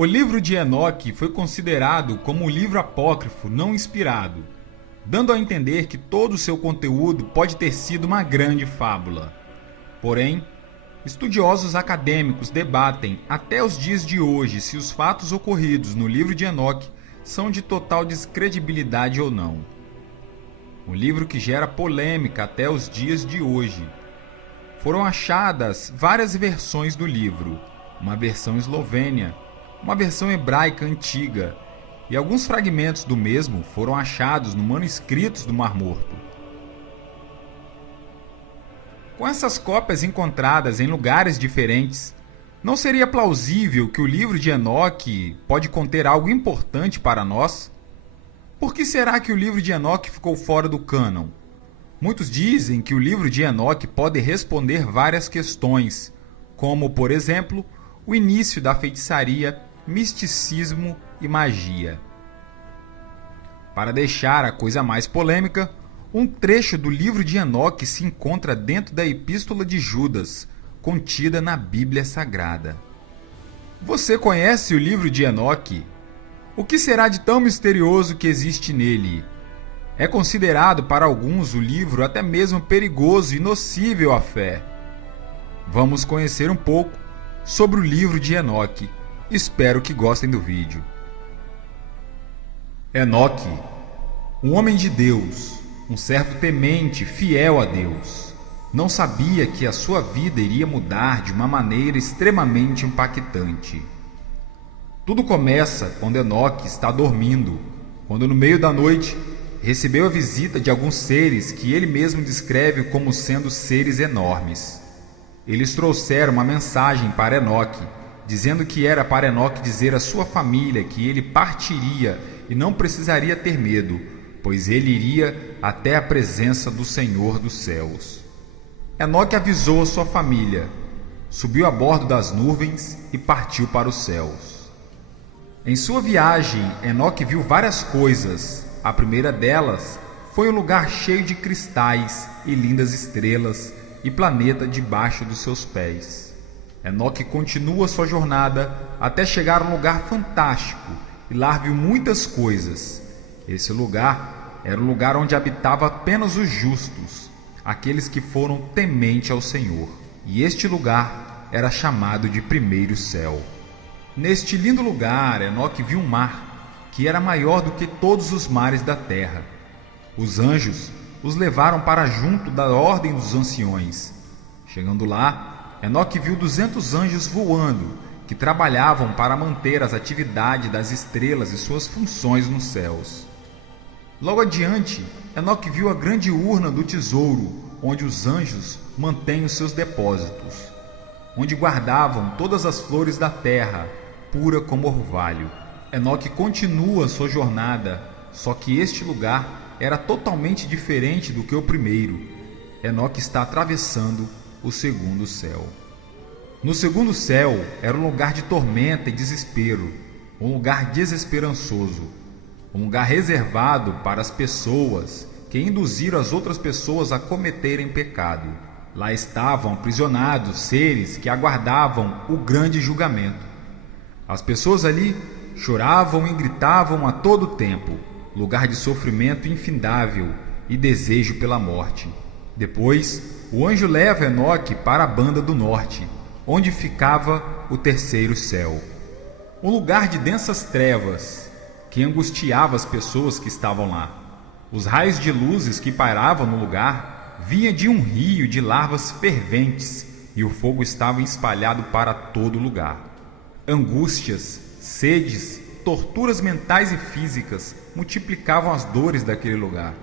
O livro de Enoque foi considerado como um livro apócrifo não inspirado, dando a entender que todo o seu conteúdo pode ter sido uma grande fábula. Porém, estudiosos acadêmicos debatem até os dias de hoje se os fatos ocorridos no livro de Enoque são de total descredibilidade ou não. Um livro que gera polêmica até os dias de hoje. Foram achadas várias versões do livro, uma versão eslovênia, uma versão hebraica antiga, e alguns fragmentos do mesmo foram achados no manuscritos do Mar Morto. Com essas cópias encontradas em lugares diferentes, não seria plausível que o livro de Enoque pode conter algo importante para nós? Por que será que o livro de Enoque ficou fora do cânon? Muitos dizem que o livro de Enoque pode responder várias questões, como, por exemplo, o início da feitiçaria, misticismo e magia. Para deixar a coisa mais polêmica, um trecho do livro de Enoque se encontra dentro da Epístola de Judas, contida na Bíblia Sagrada. Você conhece o livro de Enoque? O que será de tão misterioso que existe nele? É considerado para alguns o livro até mesmo perigoso e nocível à fé. Vamos conhecer um pouco sobre o livro de Enoque. Espero que gostem do vídeo. Enoque, um homem de Deus, um servo temente, fiel a Deus, não sabia que a sua vida iria mudar de uma maneira extremamente impactante. Tudo começa quando Enoque está dormindo, quando no meio da noite recebeu a visita de alguns seres que ele mesmo descreve como sendo seres enormes. Eles trouxeram uma mensagem para Enoque, dizendo que era para Enoque dizer à sua família que ele partiria e não precisaria ter medo, pois ele iria até a presença do Senhor dos céus. Enoque avisou a sua família, subiu a bordo das nuvens e partiu para os céus. Em sua viagem, Enoque viu várias coisas. A primeira delas foi um lugar cheio de cristais e lindas estrelas e planeta debaixo dos seus pés. Enoque continua sua jornada até chegar a um lugar fantástico e lá viu muitas coisas. Esse lugar era um lugar onde habitava apenas os justos, aqueles que foram tementes ao Senhor. E este lugar era chamado de Primeiro Céu. Neste lindo lugar, Enoque viu um mar que era maior do que todos os mares da terra. Os anjos os levaram para junto da ordem dos anciões. Chegando lá, Enoque viu 200 anjos voando, que trabalhavam para manter as atividades das estrelas e suas funções nos céus. Logo adiante, Enoque viu a grande urna do tesouro, onde os anjos mantêm os seus depósitos, onde guardavam todas as flores da terra, pura como orvalho. Enoque continua sua jornada, só que este lugar era totalmente diferente do que o primeiro. Enoque está atravessando o segundo céu. No segundo céu era um lugar de tormenta e desespero, um lugar desesperançoso, um lugar reservado para as pessoas que induziram as outras pessoas a cometerem pecado. Lá estavam aprisionados seres que aguardavam o grande julgamento. As pessoas ali choravam e gritavam a todo tempo, lugar de sofrimento infindável e desejo pela morte. Depois, o anjo leva Enoque para a banda do norte, onde ficava o terceiro céu, um lugar de densas trevas que angustiava as pessoas que estavam lá. Os raios de luzes que pairavam no lugar vinham de um rio de larvas ferventes e o fogo estava espalhado para todo lugar. Angústias, sedes, torturas mentais e físicas multiplicavam as dores daquele lugar.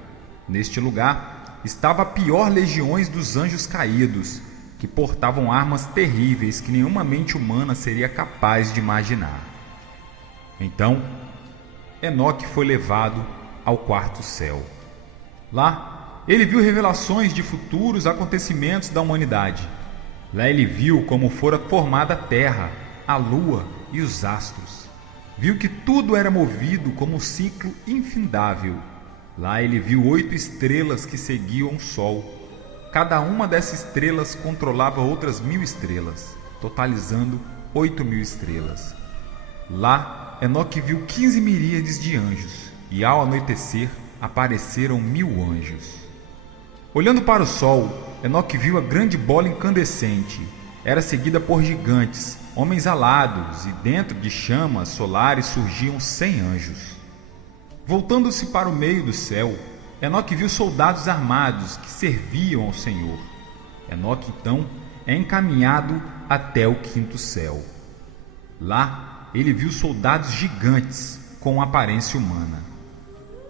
Neste lugar estava a pior legiões dos anjos caídos, que portavam armas terríveis que nenhuma mente humana seria capaz de imaginar. Então, Enoque foi levado ao quarto céu. Lá, ele viu revelações de futuros acontecimentos da humanidade. Lá ele viu como fora formada a terra, a lua e os astros. Viu que tudo era movido como um ciclo infindável. Lá ele viu 8 estrelas que seguiam o sol. Cada uma dessas estrelas controlava outras 1000 estrelas, totalizando 8.000 estrelas. Lá, Enoque viu 15 miríades de anjos, e ao anoitecer apareceram 1000 anjos. Olhando para o sol, Enoque viu a grande bola incandescente. Era seguida por gigantes, homens alados, e dentro de chamas solares surgiam 100 anjos. Voltando-se para o meio do céu, Enoque viu soldados armados que serviam ao Senhor. Enoque, então, é encaminhado até o 5º céu. Lá, ele viu soldados gigantes com aparência humana,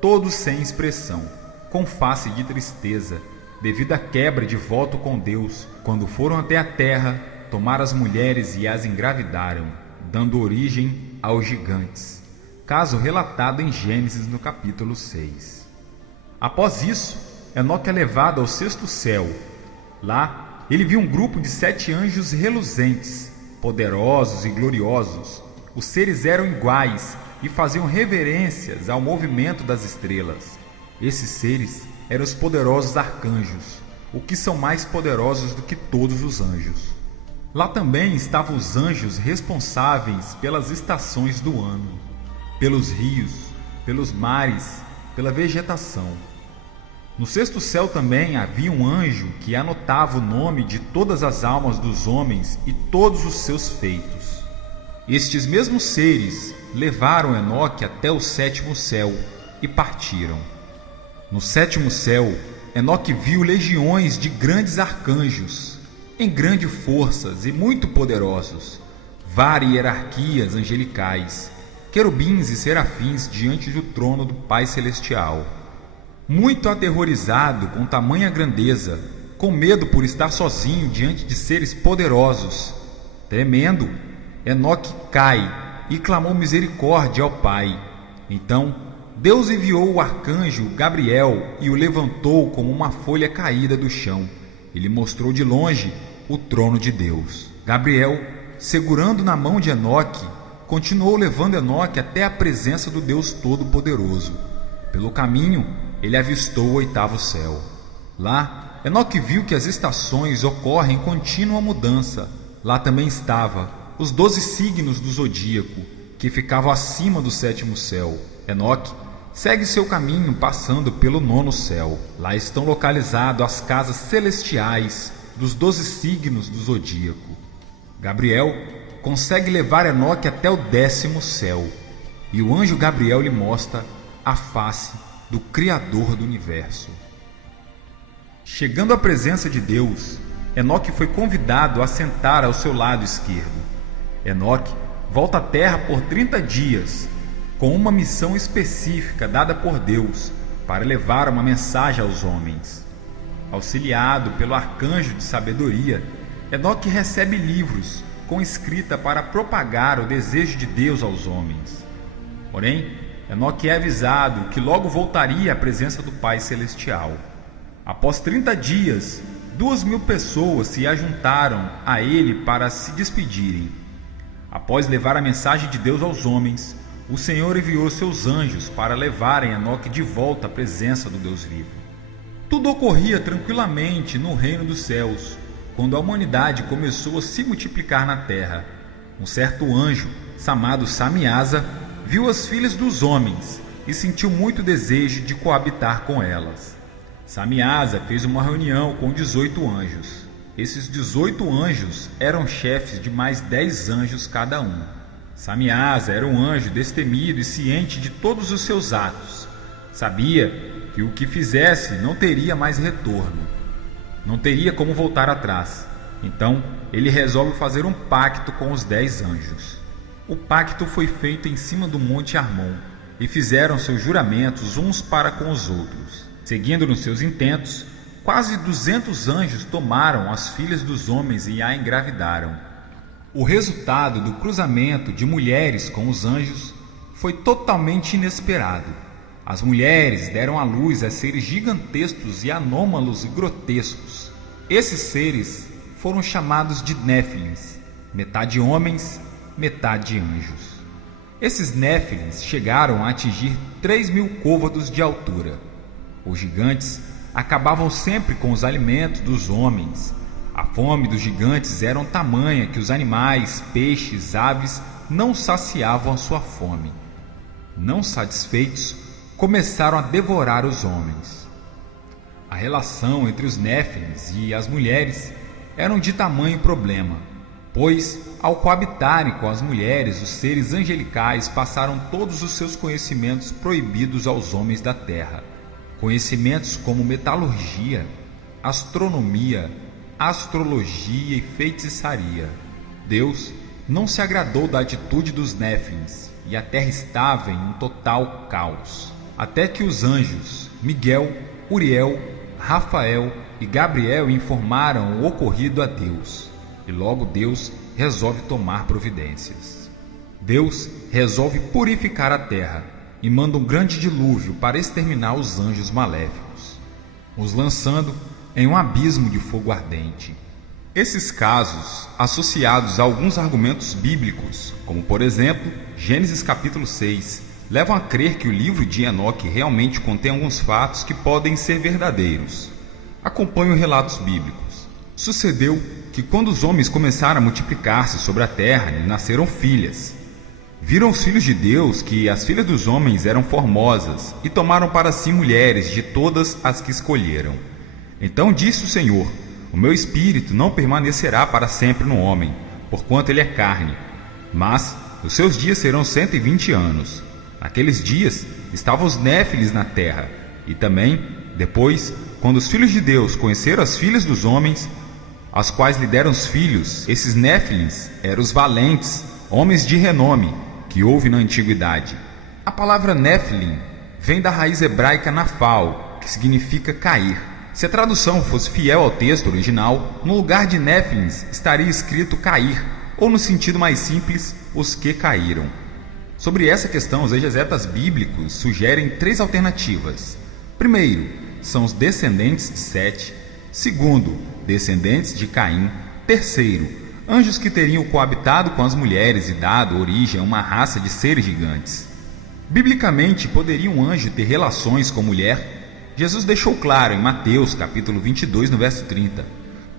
todos sem expressão, com face de tristeza, devido à quebra de voto com Deus, quando foram até a terra tomar as mulheres e as engravidaram, dando origem aos gigantes, caso relatado em Gênesis no capítulo 6. Após isso, Enoque é levado ao 6º céu. Lá, ele viu um grupo de 7 anjos reluzentes, poderosos e gloriosos. Os seres eram iguais e faziam reverências ao movimento das estrelas. Esses seres eram os poderosos arcanjos, o que são mais poderosos do que todos os anjos. Lá também estavam os anjos responsáveis pelas estações do ano, pelos rios, pelos mares, pela vegetação. No 6º céu também havia um anjo que anotava o nome de todas as almas dos homens e todos os seus feitos. Estes mesmos seres levaram Enoque até o 7º céu e partiram. No 7º céu, Enoque viu legiões de grandes arcanjos, em grandes forças e muito poderosos, várias hierarquias angelicais, querubins e serafins diante do trono do Pai Celestial. Muito aterrorizado com tamanha grandeza, com medo por estar sozinho diante de seres poderosos, tremendo, Enoque cai e clamou misericórdia ao Pai. Então, Deus enviou o arcanjo Gabriel e o levantou como uma folha caída do chão. Ele mostrou de longe o trono de Deus. Gabriel, segurando na mão de Enoque, continuou levando Enoque até a presença do Deus Todo-Poderoso. Pelo caminho, ele avistou o 8º céu. Lá, Enoque viu que as estações ocorrem em contínua mudança. Lá também estavam os 12 signos do zodíaco, que ficavam acima do 7º céu. Enoque segue seu caminho passando pelo 9º céu. Lá estão localizadas as casas celestiais dos 12 signos do zodíaco. Gabriel consegue levar Enoque até o 10º céu, e o anjo Gabriel lhe mostra a face do Criador do universo. Chegando à presença de Deus, Enoque foi convidado a sentar ao seu lado esquerdo. Enoque volta à terra por 30 dias, com uma missão específica dada por Deus para levar uma mensagem aos homens. Auxiliado pelo arcanjo de sabedoria, Enoque recebe livros com escrita para propagar o desejo de Deus aos homens. Porém, Enoque é avisado que logo voltaria à presença do Pai Celestial. Após 30 dias, 2.000 pessoas se ajuntaram a ele para se despedirem. Após levar a mensagem de Deus aos homens, o Senhor enviou seus anjos para levarem Enoque de volta à presença do Deus vivo. Tudo ocorria tranquilamente no reino dos céus, quando a humanidade começou a se multiplicar na terra. Um certo anjo, chamado Samiasa, viu as filhas dos homens e sentiu muito desejo de coabitar com elas. Samiasa fez uma reunião com 18 anjos. Esses 18 anjos eram chefes de mais 10 anjos cada um. Samiasa era um anjo destemido e ciente de todos os seus atos. Sabia que o que fizesse não teria mais retorno. Não teria como voltar atrás. Então, ele resolve fazer um pacto com os 10 anjos. O pacto foi feito em cima do Monte Hermon, e fizeram seus juramentos uns para com os outros. Seguindo nos seus intentos, quase 200 anjos tomaram as filhas dos homens e a engravidaram. O resultado do cruzamento de mulheres com os anjos foi totalmente inesperado. As mulheres deram à luz a seres gigantescos e anômalos e grotescos. Esses seres foram chamados de Néfilins, metade homens, metade anjos. Esses Néfilins chegaram a atingir 3.000 côvados de altura. Os gigantes acabavam sempre com os alimentos dos homens. A fome dos gigantes era tamanha que os animais, peixes, aves não saciavam a sua fome. Não satisfeitos, começaram a devorar os homens. A relação entre os Néfilins e as mulheres era de tamanho problema, pois, ao coabitarem com as mulheres, os seres angelicais passaram todos os seus conhecimentos proibidos aos homens da terra. Conhecimentos como metalurgia, astronomia, astrologia e feitiçaria. Deus não se agradou da atitude dos Néfilins e a terra estava em um total caos. Até que os anjos Miguel, Uriel, Rafael e Gabriel informaram o ocorrido a Deus. E logo Deus resolve tomar providências. Deus resolve purificar a terra e manda um grande dilúvio para exterminar os anjos maléficos, os lançando em um abismo de fogo ardente. Esses casos, associados a alguns argumentos bíblicos, como por exemplo, Gênesis capítulo 6, levam a crer que o livro de Enoque realmente contém alguns fatos que podem ser verdadeiros. Acompanhe os relatos bíblicos. Sucedeu que quando os homens começaram a multiplicar-se sobre a terra, lhe nasceram filhas. Viram os filhos de Deus que as filhas dos homens eram formosas e tomaram para si mulheres de todas as que escolheram. Então disse o Senhor: o meu espírito não permanecerá para sempre no homem, porquanto ele é carne, mas os seus dias serão 120 anos. Naqueles dias estavam os Néfilis na terra, e também, depois, quando os filhos de Deus conheceram as filhas dos homens, as quais lhe deram os filhos, esses Néfilins eram os valentes, homens de renome, que houve na antiguidade. A palavra Néfilim vem da raiz hebraica Nafal, que significa cair. Se a tradução fosse fiel ao texto original, no lugar de Néfilins estaria escrito cair, ou no sentido mais simples, os que caíram. Sobre essa questão, os exegetas bíblicos sugerem 3 alternativas. Primeiro, são os descendentes de Sete. Segundo, descendentes de Caim. Terceiro, anjos que teriam coabitado com as mulheres e dado origem a uma raça de seres gigantes. Biblicamente, poderia um anjo ter relações com mulher? Jesus deixou claro em Mateus capítulo 22, no verso 30,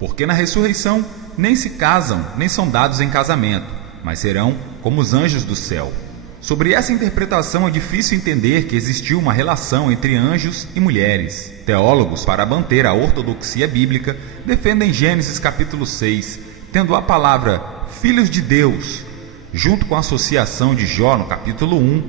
porque na ressurreição nem se casam, nem são dados em casamento, mas serão como os anjos do céu. Sobre essa interpretação é difícil entender que existiu uma relação entre anjos e mulheres. Teólogos, para manter a ortodoxia bíblica, defendem Gênesis capítulo 6, tendo a palavra filhos de Deus, junto com a associação de Jó no capítulo 1,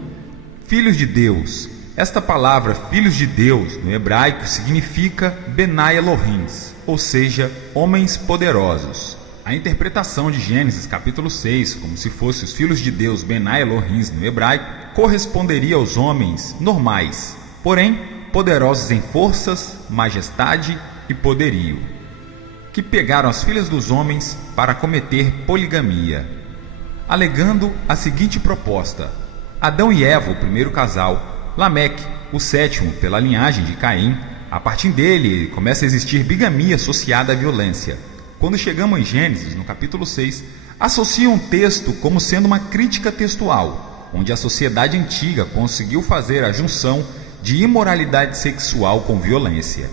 filhos de Deus. Esta palavra filhos de Deus, no hebraico, significa Benai Elohim, ou seja, homens poderosos. A interpretação de Gênesis capítulo 6, como se fossem os filhos de Deus Benai Elohim no hebraico, corresponderia aos homens normais, porém poderosos em forças, majestade e poderio, que pegaram as filhas dos homens para cometer poligamia, alegando a seguinte proposta: Adão e Eva, o primeiro casal, Lameque, o sétimo, pela linhagem de Caim. A partir dele começa a existir bigamia associada à violência. Quando chegamos em Gênesis, no capítulo 6, associam o texto como sendo uma crítica textual, onde a sociedade antiga conseguiu fazer a junção de imoralidade sexual com violência.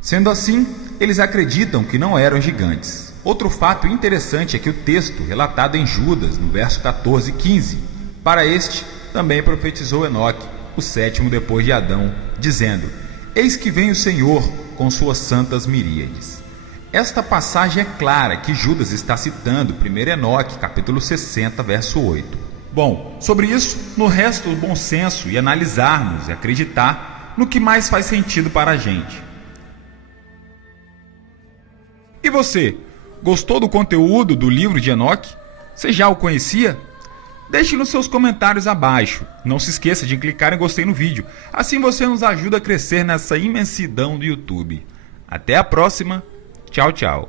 Sendo assim, eles acreditam que não eram gigantes. Outro fato interessante é que o texto relatado em Judas, no verso 14 e 15, para este também profetizou Enoque, o sétimo depois de Adão, dizendo: Eis que vem o Senhor com suas santas miríades. Esta passagem é clara que Judas está citando 1 Enoque, capítulo 60, verso 8. Bom, sobre isso, no resto do bom senso e analisarmos e acreditar no que mais faz sentido para a gente. E você, gostou do conteúdo do livro de Enoque? Você já o conhecia? Deixe nos seus comentários abaixo. Não se esqueça de clicar em gostei no vídeo. Assim você nos ajuda a crescer nessa imensidão do YouTube. Até a próxima. Tchau, tchau.